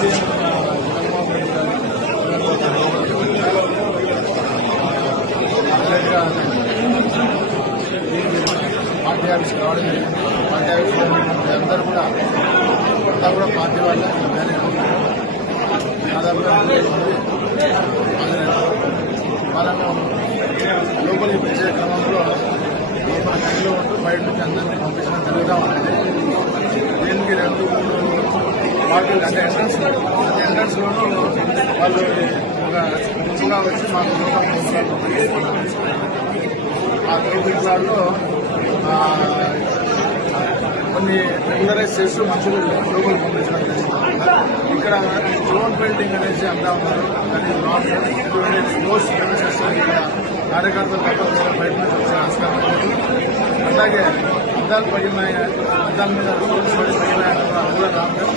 CM Jaganmohan Reddy గారు party ఆఫీస్కి రావడం జరిగింది. పార్టీ ఆఫీస్లో అందరూ కూడా అంతా కూడా పార్టీ వాళ్ళే దాదాపుగా వాళ్ళను లోపలికి పెంచే క్రమంలో లోపల గదిలో ఉంటూ బయట నుంచి అందరినీ పంపించడం జరుగుతూ ఉంటుంది. దీనికి 2-3 పార్టీలు అంటే ఎంట్రన్స్లోనూ వాళ్ళు ఒక గుంపుగా వచ్చి మాకు ఆ తోపులాల్లో కొన్ని రెగ్యులరైజ్ చేస్తూ మనుషులు లోపలి పంపించడం జరిగింది. ఇక్కడ డ్రోన్ పెయింటింగ్ అనేసి అంటా ఉన్నారు. కానీ పోస్ట్ చేస్తారు. ఇక్కడ కార్యకర్తలు తప్ప బయట నుంచి వచ్చే ఆస్కారం లేదు. అలాగే అద్దాలు పడినాయి, అద్దాల మీద పడినాయి కూడా రావడం